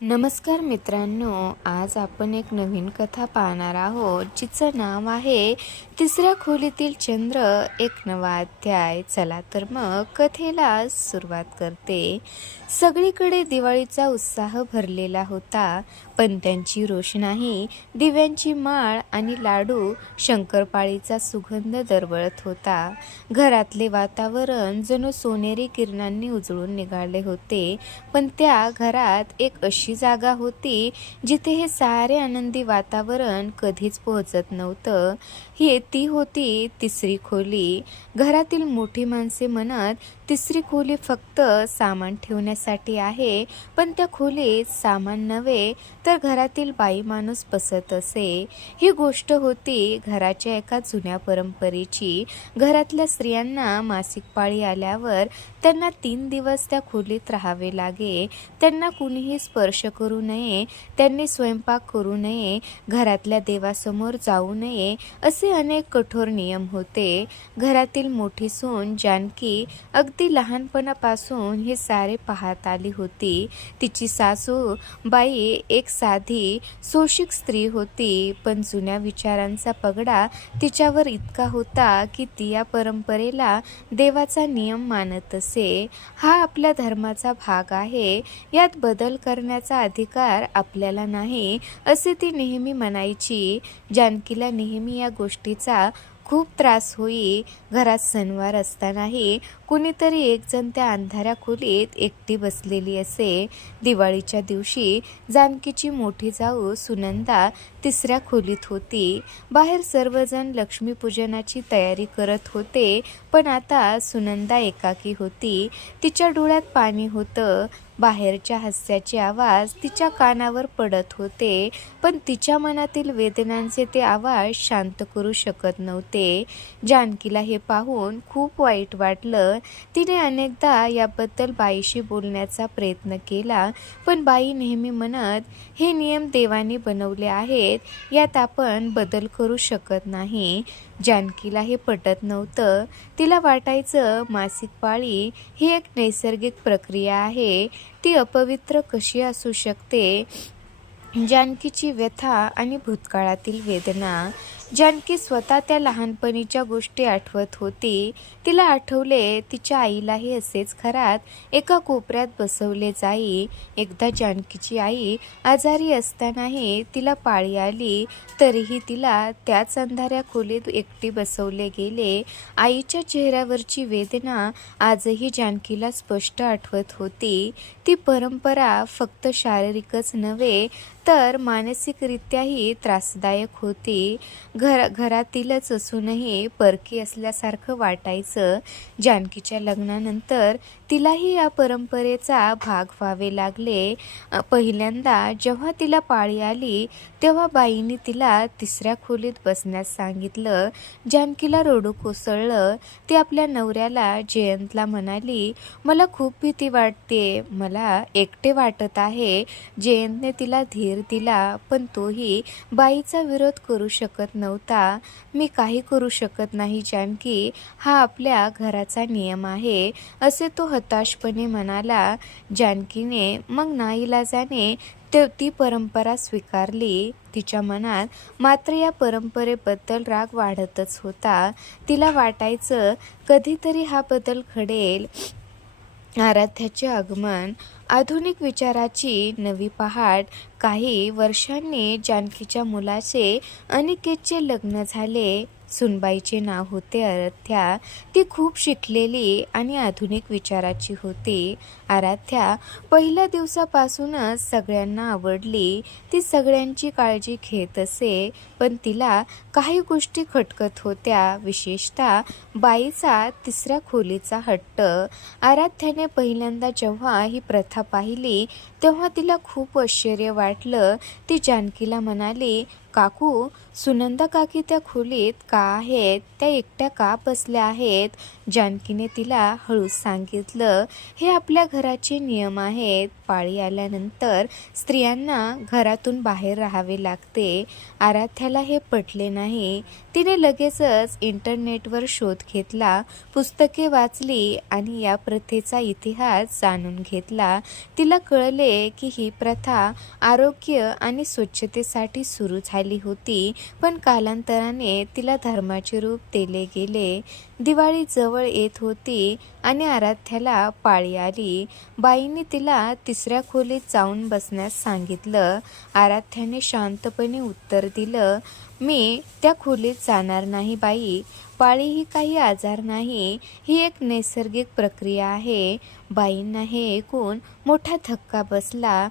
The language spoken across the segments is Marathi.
नमस्कार मित्रांनो आज आपण एक नवीन कथा पाहणार आहोत जिचं नाव आहे तिसऱ्या खोलीतील चंद्र एक नवा अध्याय. चला तर मग कथेला सुरुवात करते. सगळीकडे दिवाळीचा उत्साह भरलेला होता. पण त्यांची रोषणाही दिव्यांची माळ आणि लाडू शंकरपाळीचा सुगंध दरवळत होता. घरातले वातावरण जणू सोनेरी किरणांनी उजळून निघाले होते. पण त्या घरात एक अशी जागा होती जिथे हे सारे आनंदी वातावरण कधीच पोहोचत नव्हतं. ही ती होती तिसरी खोली. घरातील मोठी माणसे म्हणत तिसरी खोली फक्त सामान ठेवण्यासाठी आहे पण त्या खोलीत सामान नव्हे तर घरातील बाई माणूस बसत असे. ही गोष्ट होती घराच्या एका जुन्या परंपरेची. घरातल्या स्त्रियांना मासिक पाळी आल्यावर त्यांना तीन दिवस त्या खोलीत राहावे लागे. त्यांना कुणीही स्पर्श करू नये त्यांनी स्वयंपाक करू नये घरातल्या देवासमोर जाऊ नये असे अनेक कठोर नियम होते. घरातील मोठी सून जानकी अगदी ती लहानपणापासून हे सारे पाहत आली होती. तिची सासू बाई एक साधी सोशिक स्त्री होती पण जुन्या विचारांचा पगडा तिच्यावर इतका होता की ती या परंपरेला देवाचा नियम मानत असे. हा आपल्या धर्माचा भाग आहे. यात बदल करण्याचा अधिकार आपल्याला नाही असे ती नेहमी म्हणायची. जानकीला नेहमी या गोष्टीचा खूप त्रास होई घरात सणवार असतानाही कुणीतरी एकजण त्या अंधाऱ्या खोलीत एकटी बसलेली असे. दिवाळीच्या दिवशी जानकीची मोठी जाऊ सुनंदा तिसऱ्या खोलीत होती. बाहेर सर्वजण लक्ष्मीपूजनाची तयारी करत होते पण आता सुनंदा एकाकी होती. तिच्या डोळ्यात पाणी होतं बाहेरच्या हास्याचे आवाज तिच्या कानावर पडत होते पण तिच्या मनातील वेदनांचे ते आवाज शांत करू शकत नव्हते. जानकीला हे पाहून खूप वाईट वाटलं. तिने अनेकदा याबद्दल बाईशी बोलण्याचा प्रयत्न केला पण बाई नेहमी म्हणत हे नियम देवाने बनवले आहेत यात आपण बदल करू शकत नाही. जानकीला हे पटत नव्हतं. तिला वाटायचं मासिक पाळी ही एक नैसर्गिक प्रक्रिया आहे. ती अपवित्र कशी असू शकते? जानकीची व्यथा आणि भूतकाळातील वेदना जानकी स्वतः त्या लहानपणीच्या गोष्टी आठवत होती तिला आठवले तिच्या आईलाही असेच घरात एका कोपऱ्यात बसवले जाई. एकदा जानकीची आई आजारी असतानाही तिला पाळी आली तरीही तिला त्याच अंधाऱ्या खोलीत एकटी बसवले गेले. आईच्या चेहऱ्यावरची वेदना आजही जानकीला स्पष्ट आठवत होती. ती परंपरा फक्त शारीरिकच नव्हे तर मानसिकरित्याही त्रासदायक होती. घर घरातीलच असूनही परकी असल्यासारखं वाटायचं जानकीच्या लग्नानंतर तिलाही या परंपरेचा भाग व्हावे लागले. पहिल्यांदा जेव्हा तिला पाळी आली तेव्हा बाईंनी तिला तिसऱ्या खोलीत बसण्यास सांगितलं. जानकीला रोडू कोसळलं. ती आपल्या नवऱ्याला जयंतला म्हणाली मला खूप भीती वाटते. मला एकटे वाटत आहे. जयंतने तिला धीर दिला पण तोही बाईचा विरोध करू शकत नव्हता नव्हता. मी काही करू शकत नाही जानकी. हा आपल्या घराचा नियम आहे असे तो हताशपणे म्हणाला. जानकीने मग नाईलाजाने ते ती परंपरा स्वीकारली. तिच्या मनात मात्र या परंपरेबद्दल राग वाढतच होता. तिला वाटायचं कधीतरी हा बदल घडेल. आराध्याचे आगमन आधुनिक विचाराची नवी पहाट काही वर्षांनी जानकीच्या मुलाचे अनिकेतचे लग्न झाले. सुनबाईचे नाव होते आराध्या. ती खूप शिकलेली आणि आधुनिक विचाराची होती. आराध्या पहिल्या दिवसापासूनच सगळ्यांना आवडली. ती सगळ्यांची काळजी घेत असे पण तिला काही गोष्टी खटकत होत्या. विशेषतः बाईचा तिसऱ्या खोलीचा हट्ट. आराध्याने पहिल्यांदा जेव्हा ही प्रथा पाहिली तेव्हा तिला खूप आश्चर्य वाटलं. ती जानकीला म्हणाली काकू सुनंदा काकी त्या खोलीत का आहेत? त्या एकट्या का बसल्या आहेत? जानकीने तिला हळूच सांगितलं हे आपल्या घराचे नियम आहेत. पाळी आल्यानंतर स्त्रियांना घरातून बाहेर राहावे लागते. आराध्याला हे पटले नाही. नाही तिने लगेचच इंटरनेटवर शोध घेतला पुस्तके वाचली आणि या प्रथेचा इतिहास जाणून घेतला. तिला कळले की ही प्रथा आरोग्य आणि स्वच्छतेसाठी सुरू झाली होती पण कालांतराने तिला धर्माचे रूप दिले गेले. दिवाळी जवळ येत होती आणि आराध्याला पाळी आली. बाईंनी तिला तिसऱ्या खोलीत जाऊन बसण्यास सांगितलं. आराध्याने शांतपणे उत्तर दिलं मी त्या खोलीत जाणार नाही बाई. पाळी ही काही आजार नाही. ही एक नैसर्गिक प्रक्रिया आहे. बाईंना हे ऐकून मोठा धक्का बसला.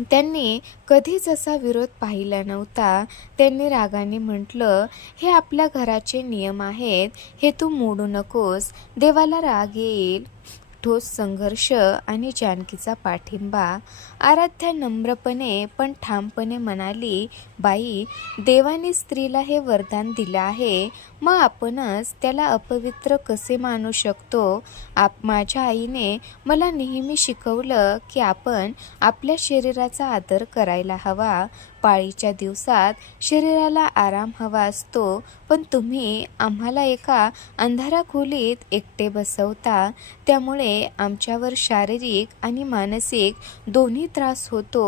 त्यांनी कधीच असा विरोध पाहिला नव्हता. त्यांनी रागाने म्हटलं हे आपल्या घराचे नियम आहेत हे तू मोडू नकोस. देवाला राग येईल. ठोस संघर्ष आणि जानकीचा पाठिंबा. आराध्या नम्रपणे पण ठामपणे म्हणाली बाई देवाने स्त्रीला हे वरदान दिलं आहे. मग आपणच त्याला अपवित्र कसे मानू शकतो? आप माझ्या आईने मला नेहमी शिकवलं की आपण आपल्या शरीराचा आदर करायला हवा. पाळीच्या दिवसात शरीराला आराम हवा असतो पण तुम्ही आम्हाला एका अंधारा खोलीत एकटे बसवता. त्यामुळे आमच्यावर शारीरिक आणि मानसिक दोन्ही त्रास होतो.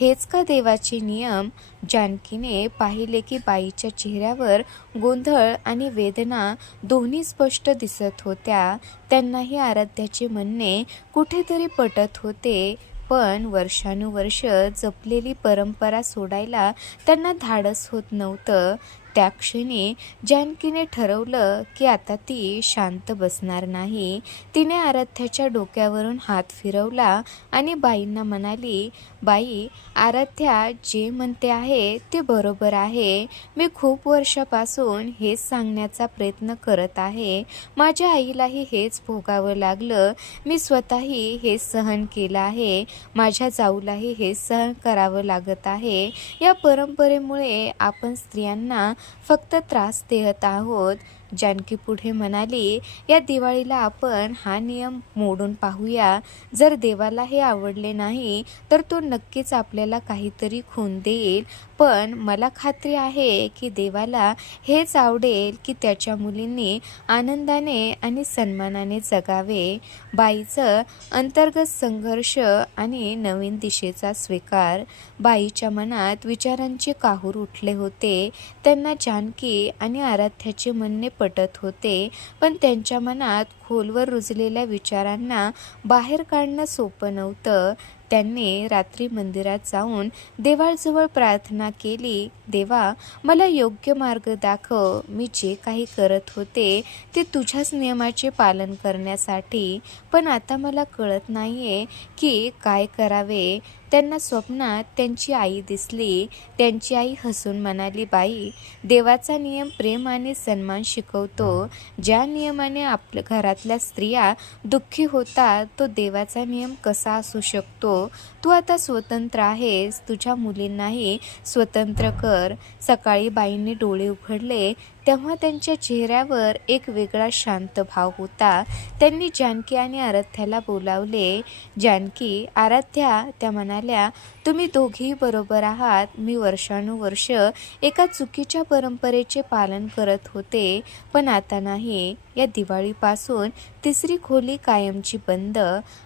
हेच का देवाचे नियम? जानकीने पाहिले की बाईच्या चेहऱ्यावर गोंधळ आणि वेदना दोन्ही स्पष्ट दिसत होत्या. त्यांनाही आराध्याचे म्हणणे कुठेतरी पटत होते. पण वर्षानुवर्ष जपलेली परंपरा सोडायला त्यांना धाडस होत नव्हतं. त्या क्षणी जानकीने ठरवलं की आता ती शांत बसणार नाही. तिने आराध्याच्या डोक्यावरून हात फिरवला आणि बाईंना म्हणाली बाई आराध्या जे म्हणते आहे ते बरोबर आहे. मी खूप वर्षापासून हेच सांगण्याचा प्रयत्न करत आहे. माझ्या आईलाही हेच भोगावं लागलं. मी स्वतःही हेच सहन केलं आहे. माझ्या जाऊलाही हेच सहन करावं लागत आहे. या परंपरेमुळे आपण स्त्रियांना फक्त त्रास देत आहोत. जानकी पुढे म्हणाली या दिवाळीला आपण हा नियम मोडून पाहूया. जर देवाला हे आवडले नाही तर तो नक्कीच आपल्याला काहीतरी खून देईल. पण मला खात्री आहे की देवाला हेच आवडेल की त्याच्या मुलींनी आनंदाने आणि सन्मानाने जगावे. बाईचं अंतर्गत संघर्ष आणि नवीन दिशेचा स्वीकार. बाईच्या मनात विचारांचे काहूर उठले होते. त्यांना जानकी आणि आराध्याचे म्हणणे पटत होते पण त्यांच्या मनात खोलवर रुजलेल्या विचारांना बाहेर काढणं सोपं नव्हतं. त्यांनी रात्री मंदिरात जाऊन देवाळजवळ प्रार्थना केली देवा मला योग्य मार्ग दाखव. मी जे काही करत होते ते तुझ्याच नियमाचे पालन करण्यासाठी. पण आता मला कळत नाहीये की काय करावे. त्यांना स्वप्नात त्यांची आई दिसली त्यांची आई हसून म्हणाली बाई देवाचा नियम प्रेम आणि सन्मान शिकवतो. ज्या नियमाने आपल्या घरातल्या स्त्रिया दुःखी होतात तो देवाचा नियम कसा असू शकतो? तू आता स्वतंत्र आहेस तुझ्या मुलींनाही स्वतंत्र कर. सकाळी बाईंनी डोळे उघडले तेव्हा त्यांच्या चेहऱ्यावर एक वेगळा शांत भाव होता. त्यांनी जानकी आणि आराध्याला बोलावले जानकी आराध्या त्या म्हणाल्या तुम्ही दोघेही बरोबर आहात. मी वर्षानुवर्ष एका चुकीच्या परंपरेचे पालन करत होते पण आता नाही. या दिवाळीपासून तिसरी खोली कायमची बंद.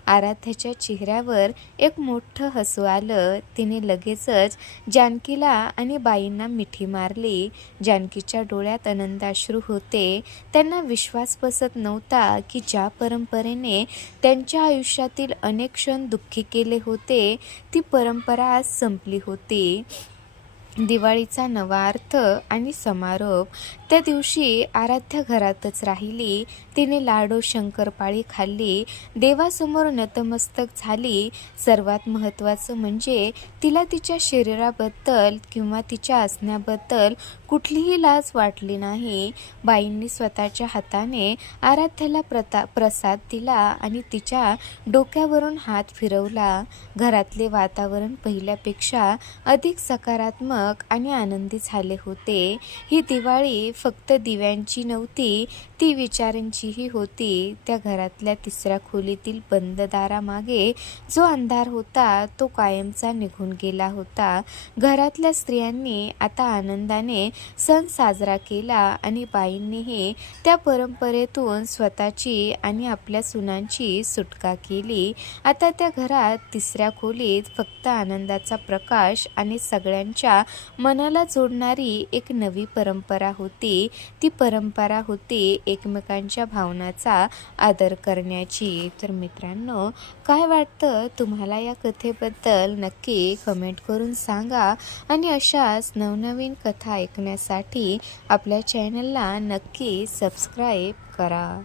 आराध्याच्या चेहऱ्यावर एक मोठं हसू आलं तिने लगेचच जानकीला आणि बाईंना मिठी मारली. जानकीच्या डोळ्यात आनंदाश्रू होते. त्यांना विश्वास बसत नव्हता की ज्या परंपरेने त्यांच्या आयुष्यातील अनेक क्षण दुःखी केले होते ती परंपरा आज संपली होती. दिवाळीचा नवा अर्थ आणि समारोप त्या दिवशी आराध्या घरातच राहिली. तिने लाडू शंकरपाळी खाल्ली. देवासमोर नतमस्तक झाली. सर्वात महत्त्वाचं म्हणजे तिला तिच्या शरीराबद्दल किंवा तिच्या असण्याबद्दल कुठलीही लाज वाटली नाही. बाईंनी स्वतःच्या हाताने आराध्याला प्रता प्रसाद दिला आणि तिच्या डोक्यावरून हात फिरवला. घरातले वातावरण पहिल्यापेक्षा अधिक सकारात्मक आणि आनंदी झाले होते. ही दिवाळी फक्त दिव्यांची नव्हती ती विचारांचीही होती. त्या घरातल्या तिसऱ्या खोलीतील बंद दारामागे जो अंधार होता तो कायमचा निघून गेला होता. घरातल्या स्त्रियांनी आता आनंदाने सण साजरा केला आणि बाईंनीही त्या परंपरेतून स्वतःची आणि आपल्या सुनांची सुटका केली. आता त्या घरात तिसऱ्या खोलीत फक्त आनंदाचा प्रकाश आणि सगळ्यांच्या मनाला जोडणारी एक नवी परंपरा होती. ती परंपरा होती एकमेकांच्या भावनाचा आदर करण्याची. तर मित्रांनो काय वाटतं? तुम्हाला या कथेबद्दल नक्की कमेंट करून सांगा आणि अशाच नवनवीन कथा ऐकण्यासाठी आपल्या चॅनलला नक्की सबस्क्राईब करा.